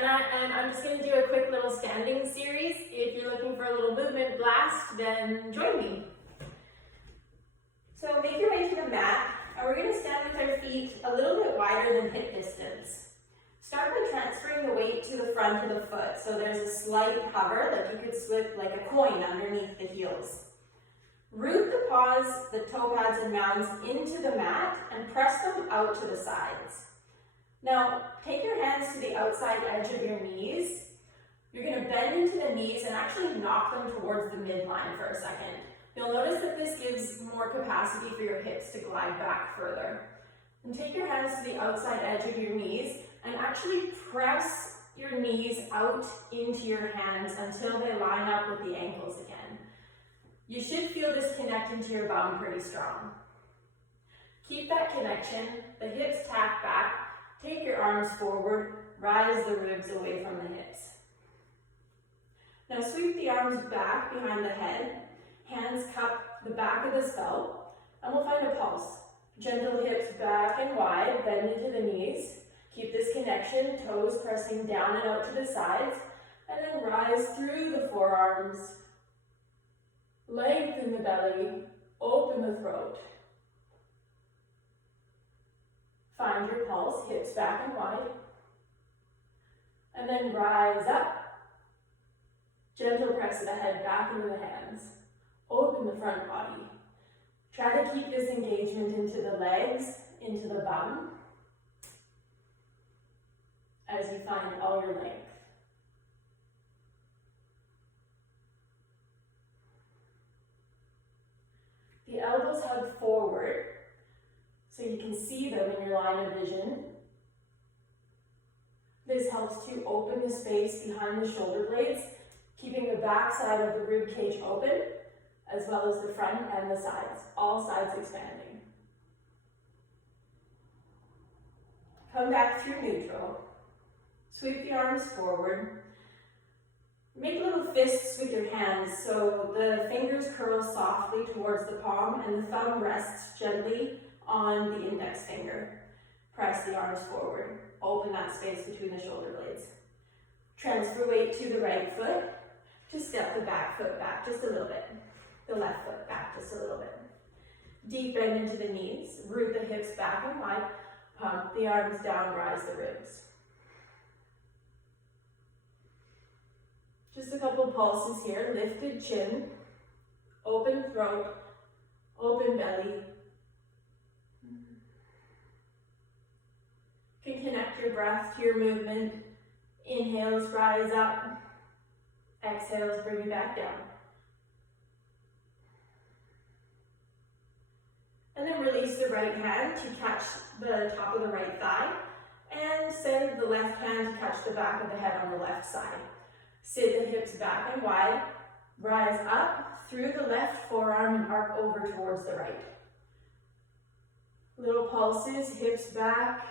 Sienna, and I'm just going to do a quick little standing series. If you're looking for a little movement blast, then join me. So make your way to the mat, and we're going to stand with our feet a little bit wider than hip distance. Start by transferring the weight to the front of the foot, so there's a slight hover, like you could slip like a coin underneath the heels. Root the paws, the toe pads and mounds into the mat and press them out to the sides. Now, take your hands to the outside edge of your knees. You're going to bend into the knees and actually knock them towards the midline for a second. You'll notice that this gives more capacity for your hips to glide back further. And take your hands to the outside edge of your knees and actually press your knees out into your hands until they line up with the ankles again. You should feel this connect into your bum pretty strong. Keep that connection, the hips tap back. Take your arms forward, rise the ribs away from the hips. Now sweep the arms back behind the head, hands cup the back of the skull, and we'll find a pulse. Gentle hips back and wide, bend into the knees. Keep this connection, toes pressing down and out to the sides, and then rise through the forearms. Lengthen the belly, open the throat. Find your pulse, hips back and wide. And then rise up. Gentle press of the head back into the hands. Open the front body. Try to keep this engagement into the legs, into the bum, as you find all your length. The elbows hug forward, so you can see them in your line of vision. This helps to open the space behind the shoulder blades, keeping the back side of the rib cage open, as well as the front and the sides, all sides expanding. Come back through neutral. Sweep the arms forward. Make little fists with your hands so the fingers curl softly towards the palm and the thumb rests gently on the index finger. Press the arms forward. Open that space between the shoulder blades. Transfer weight to the right foot to step the back foot back just a little bit. The left foot back just a little bit. Deep bend into the knees. Root the hips back and wide. Pump the arms down, rise the ribs. Just a couple pulses here. Lifted chin, open throat, open belly. You can connect your breath to your movement. Inhales, rise up. Exhales, bring you back down. And then release the right hand to catch the top of the right thigh. And send the left hand to catch the back of the head on the left side. Sit the hips back and wide. Rise up through the left forearm and arc over towards the right. Little pulses, hips back,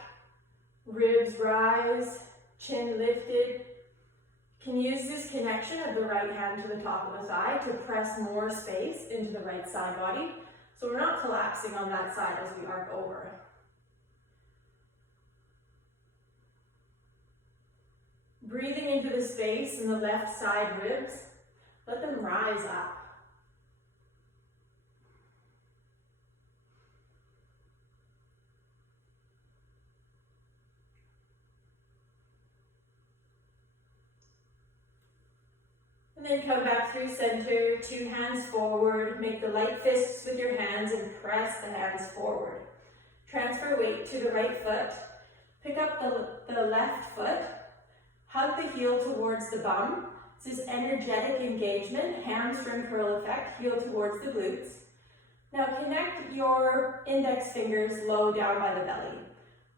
ribs rise, chin lifted. You can use this connection of the right hand to the top of the thigh to press more space into the right side body. So we're not collapsing on that side as we arc over. Breathing into the space in the left side ribs, let them rise up. And then come back through center, two hands forward, make the light fists with your hands and press the hands forward. Transfer weight to the right foot, pick up the left foot, hug the heel towards the bum. This is energetic engagement, hamstring curl effect, heel towards the glutes. Now connect your index fingers low down by the belly.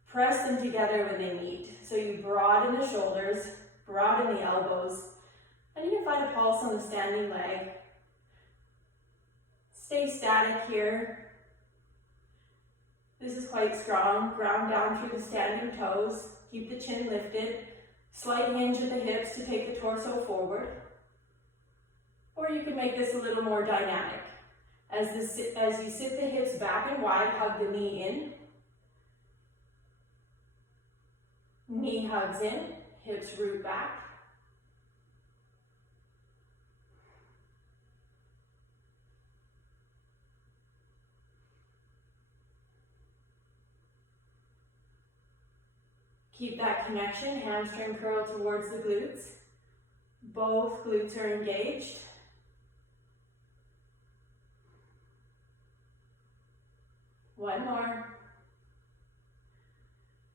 Press them together when they meet. So you broaden the shoulders, broaden the elbows, and you can find a pulse on the standing leg. Stay static here. This is quite strong. Ground down through the standing toes. Keep the chin lifted. Slight hinge at the hips to take the torso forward. Or you can make this a little more dynamic. As you sit the hips back and wide, hug the knee in. Knee hugs in. hips root back. Keep that connection, hamstring curl towards the glutes. Both glutes are engaged. One more.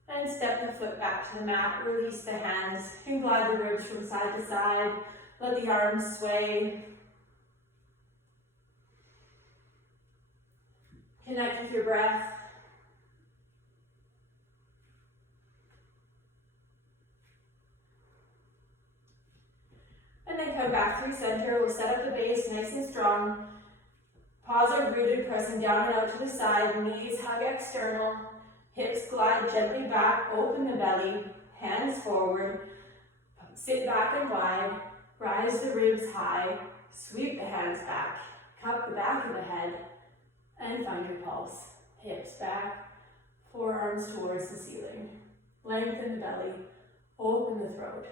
And step the foot back to the mat, release the hands. You can glide the ribs from side to side. Let the arms sway. Connect with your breath. And then come back through center. We'll set up the base nice and strong. Paws are rooted, pressing down and out to the side. Knees hug external. Hips glide gently back. Open the belly. Hands forward. Sit back and wide. Rise the ribs high. Sweep the hands back. Cup the back of the head. And find your pulse. Hips back. Forearms towards the ceiling. Lengthen the belly. Open the throat.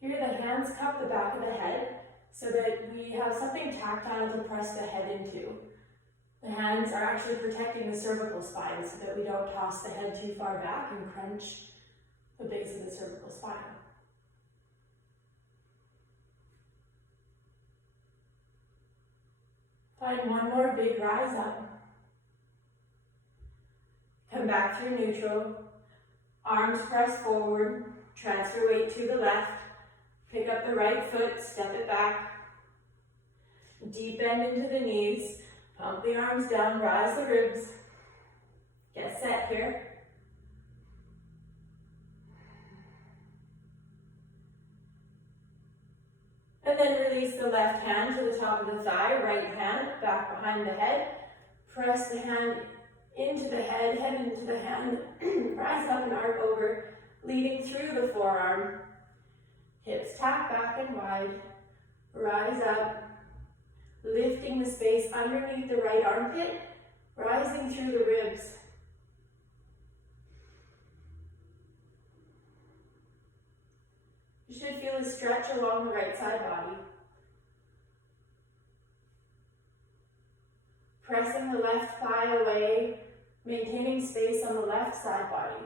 Here the hands cup the back of the head so that we have something tactile to press the head into. The hands are actually protecting the cervical spine so that we don't toss the head too far back and crunch the base of the cervical spine. Find one more big rise up. Come back through neutral. Arms press forward. Transfer weight to the left. Pick up the right foot, step it back. Deep bend into the knees. Pump the arms down, rise the ribs. Get set here. And then release the left hand to the top of the thigh, right hand back behind the head. Press the hand into the head into the hand. Rise up and arc over, leading through the forearm. Hips tap back and wide. Rise up, lifting the space underneath the right armpit, rising through the ribs. You should feel a stretch along the right side body. Pressing the left thigh away, maintaining space on the left side body.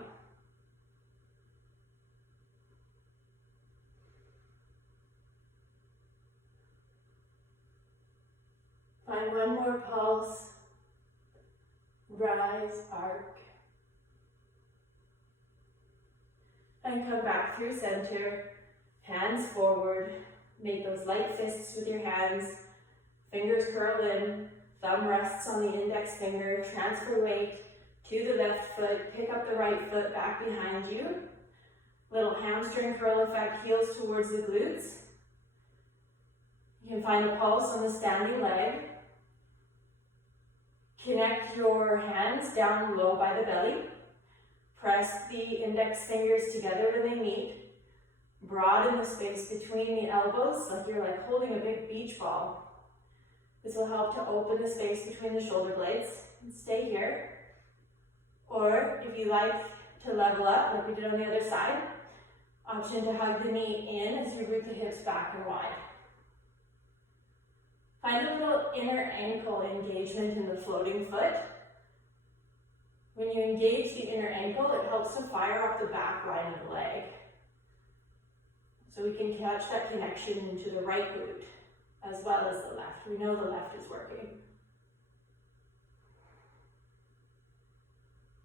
Find one more pulse. Rise, arc. And come back through center. Hands forward. Make those light fists with your hands. Fingers curl in. Thumb rests on the index finger. Transfer weight to the left foot. Pick up the right foot back behind you. Little hamstring curl effect, heels towards the glutes. You can find a pulse on the standing leg. Connect your hands down low by the belly. Press the index fingers together when they meet. Broaden the space between the elbows like you're holding a big beach ball. This will help to open the space between the shoulder blades. And stay here. Or if you like to level up like we did on the other side, option to hug the knee in as you root the hips back and wide. Find a little inner ankle engagement in the floating foot. When you engage the inner ankle, it helps to fire up the back line of the leg. So we can catch that connection into the right glute as well as the left. We know the left is working.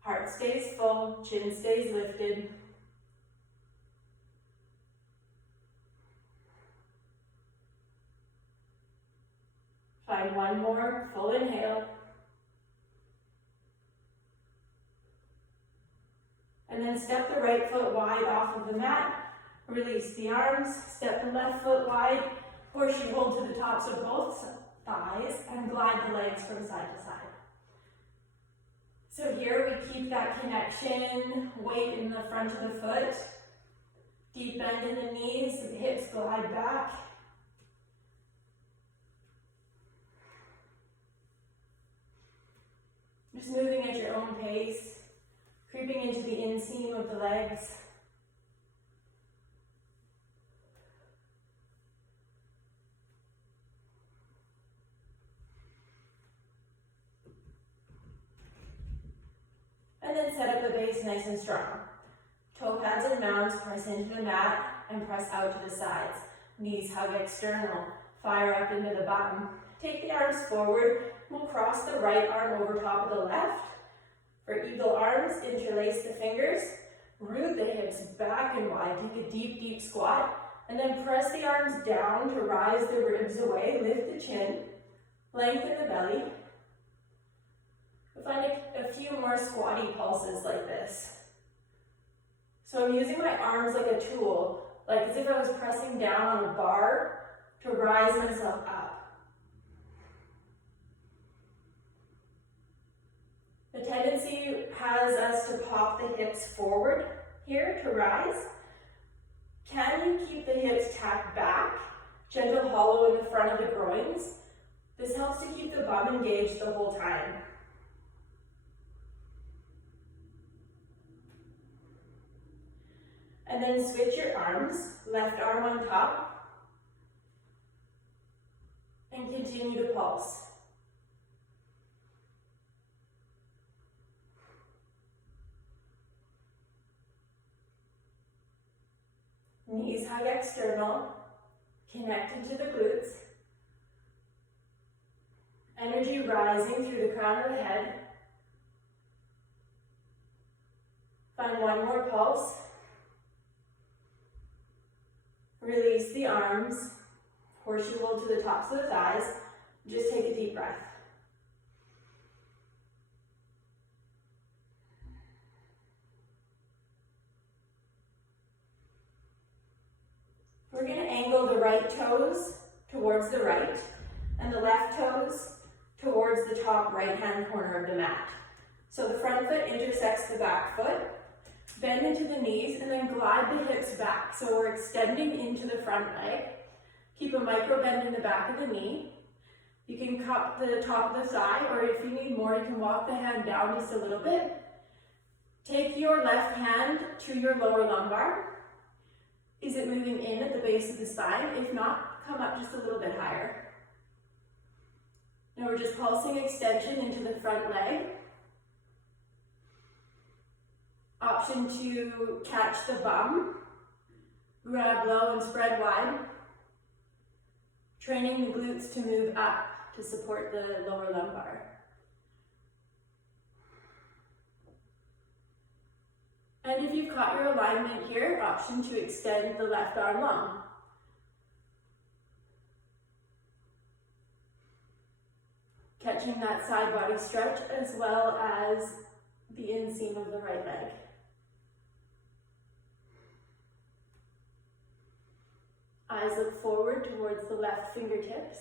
Heart stays full, chin stays lifted. Find one more full inhale. And then step the right foot wide off of the mat. Release the arms, step the left foot wide, push and hold to the tops of both thighs, and glide the legs from side to side. So here we keep that connection, weight in the front of the foot, deep bend in the knees, the hips glide back. Just moving at your own pace, creeping into the inseam of the legs. And then set up the base nice and strong. Toe pads and mounts, press into the mat and press out to the sides. Knees hug external, fire up into the bum. Take the arms forward. We'll cross the right arm over top of the left. For eagle arms, interlace the fingers. Root the hips back and wide. Take a deep, deep squat. And then press the arms down to rise the ribs away. Lift the chin. Lengthen the belly. We'll find a few more squatty pulses like this. So I'm using my arms like a tool, like as if I was pressing down on a bar to rise myself up. The tendency has us to pop the hips forward here to rise. Can you keep the hips tacked back? Gentle hollow in the front of the groins. This helps to keep the bum engaged the whole time. And then switch your arms, left arm on top, and continue to pulse. Knees hug external, connect into the glutes. Energy rising through the crown of the head. Find one more pulse. Release the arms, horseshoe roll to the tops of the thighs. Just take a deep breath. We're going to angle the right toes towards the right and the left toes towards the top right-hand corner of the mat. So the front foot intersects the back foot. Bend into the knees and then glide the hips back. So we're extending into the front leg. Keep a micro bend in the back of the knee. You can cup the top of the thigh, or if you need more, you can walk the hand down just a little bit. Take your left hand to your lower lumbar. Is it moving in at the base of the spine? If not, come up just a little bit higher. Now we're just pulsing extension into the front leg. Option to catch the bum, grab low and spread wide, training the glutes to move up to support the lower lumbar. And if you've caught your alignment here, option to extend the left arm long. Catching that side body stretch as well as the inseam of the right leg. Eyes look forward towards the left fingertips.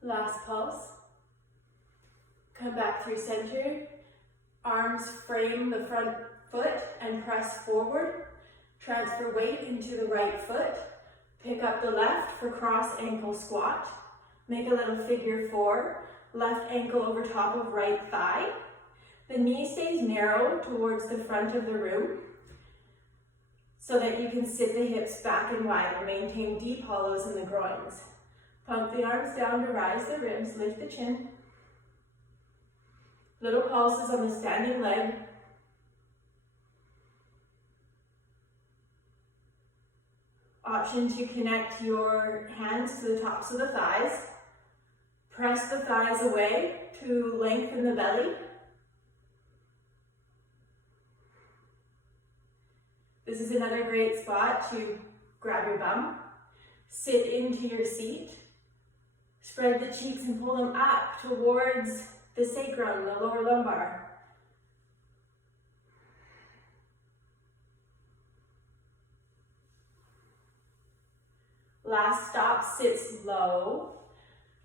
Last pulse. Come back through center. Arms frame the front foot and press forward. Transfer weight into the right foot. Pick up the left for cross ankle squat. Make a little figure 4. Left ankle over top of right thigh. The knee stays narrow towards the front of the room so that you can sit the hips back and wide and maintain deep hollows in the groins. Pump the arms down to rise the ribs, lift the chin. Little pulses on the standing leg. Option to connect your hands to the tops of the thighs. Press the thighs away to lengthen the belly. This is another great spot to grab your bum, sit into your seat, spread the cheeks and pull them up towards the sacrum, the lower lumbar. Last stop, sits low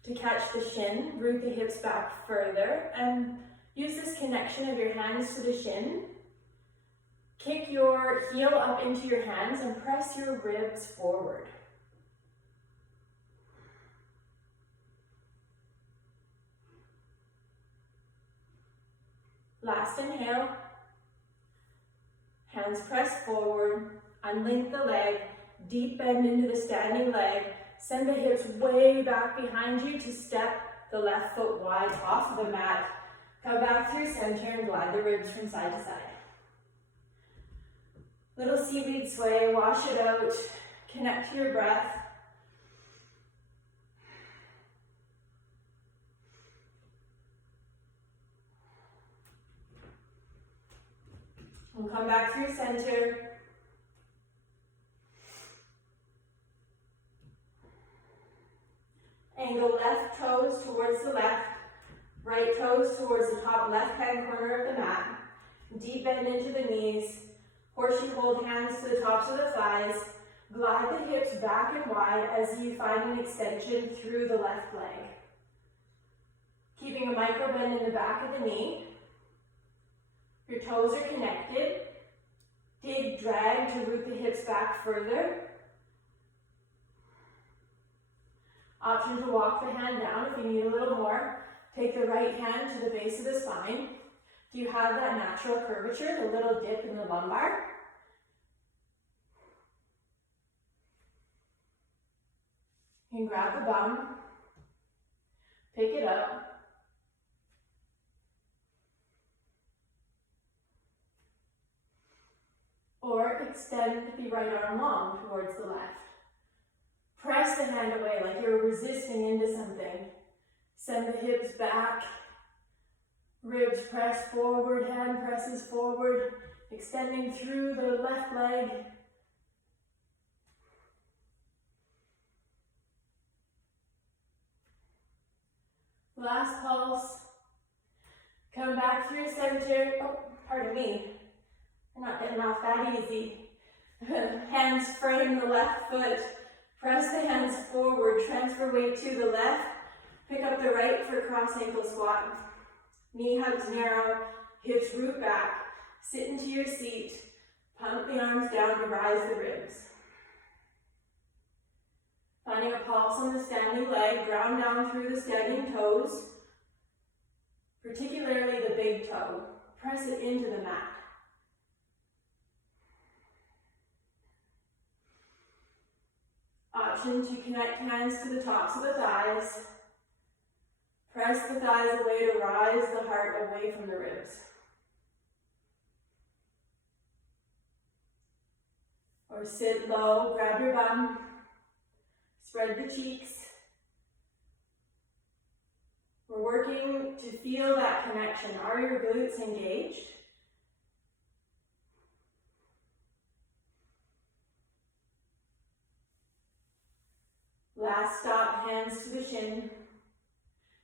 to catch the shin, root the hips back further, and use this connection of your hands to the shin. Kick your heel up into your hands and press your ribs forward. Last inhale. Hands press forward, unlink the leg, deep bend into the standing leg. Send the hips way back behind you to step the left foot wide off of the mat. Come back through center and glide the ribs from side to side. Little seaweed sway, wash it out, connect to your breath. We'll come back through center. Angle left toes towards the left, right toes towards the top left-hand corner of the mat. Deep bend into the knees. Horseshoe hold hands to the tops of the thighs. Glide the hips back and wide as you find an extension through the left leg. Keeping a micro bend in the back of the knee. Your toes are connected. Dig, drag to root the hips back further. Option to walk the hand down if you need a little more. Take the right hand to the base of the spine. Do you have that natural curvature, the little dip in the lumbar? You can grab the bum, pick it up, or extend the right arm long towards the left. Press the hand away like you're resisting into something. Send the hips back. Ribs press forward, hand presses forward, extending through the left leg. Last pulse. Come back through center. Oh, pardon me. I'm not getting off that easy. Hands frame the left foot. Press the hands forward. Transfer weight to the left. Pick up the right for cross ankle squat. Knee hugs narrow. Hips root back. Sit into your seat. Pump the arms down to rise the ribs. Finding a pulse on the standing leg, ground down through the standing toes, particularly the big toe. Press it into the mat. Option to connect hands to the tops of the thighs. Press the thighs away to rise the heart away from the ribs. Or sit low, grab your bum. Spread the cheeks. We're working to feel that connection. Are your glutes engaged? Last stop, hands to the shin.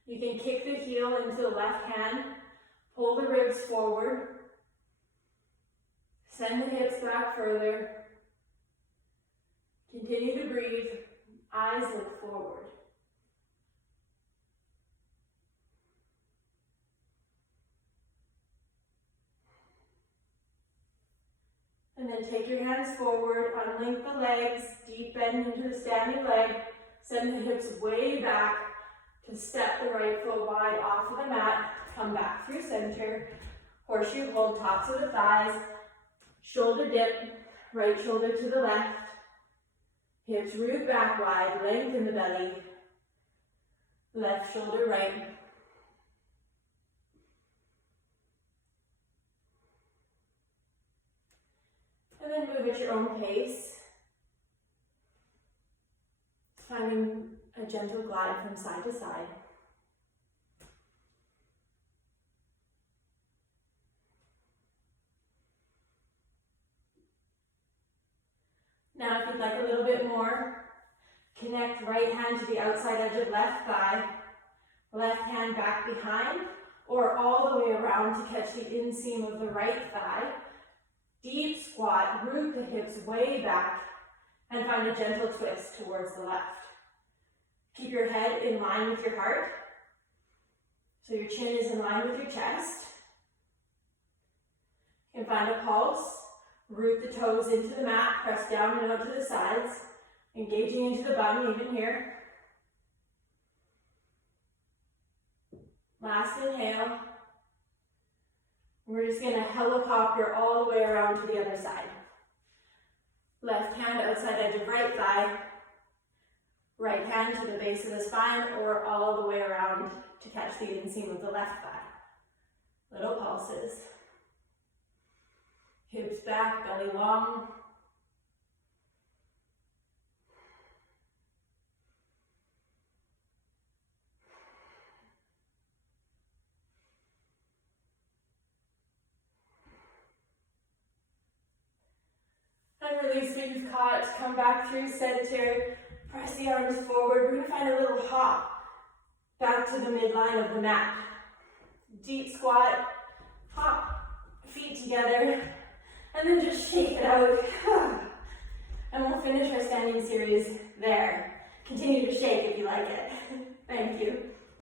You can kick the heel into the left hand. Pull the ribs forward. Send the hips back further. Continue to breathe. Eyes look forward. And then take your hands forward, unlink the legs, deep bend into the standing leg. Send the hips way back to step the right foot wide off of the mat. Come back through center. Horseshoe hold tops of the thighs. Shoulder dip, right shoulder to the left. Hips root back wide, lengthen the belly. Left shoulder right. And then move at your own pace. Finding a gentle glide from side to side. Now if you'd like a little bit more, connect right hand to the outside edge of left thigh, left hand back behind, or all the way around to catch the inseam of the right thigh. Deep squat, root the hips way back, and find a gentle twist towards the left. Keep your head in line with your heart, so your chin is in line with your chest. You can find a pulse. Root the toes into the mat, press down and out to the sides, engaging into the bum even here. Last inhale. We're just going to helicopter all the way around to the other side. Left hand outside edge of right thigh. Right hand to the base of the spine or all the way around to catch the inseam of the left thigh. Little pulses. Hips back, belly long. And release what you've caught. Come back through center. Press the arms forward. We're going to find a little hop back to the midline of the mat. Deep squat, hop, feet together, and then just shake it out. And we'll finish our standing series there. Continue to shake if you like it.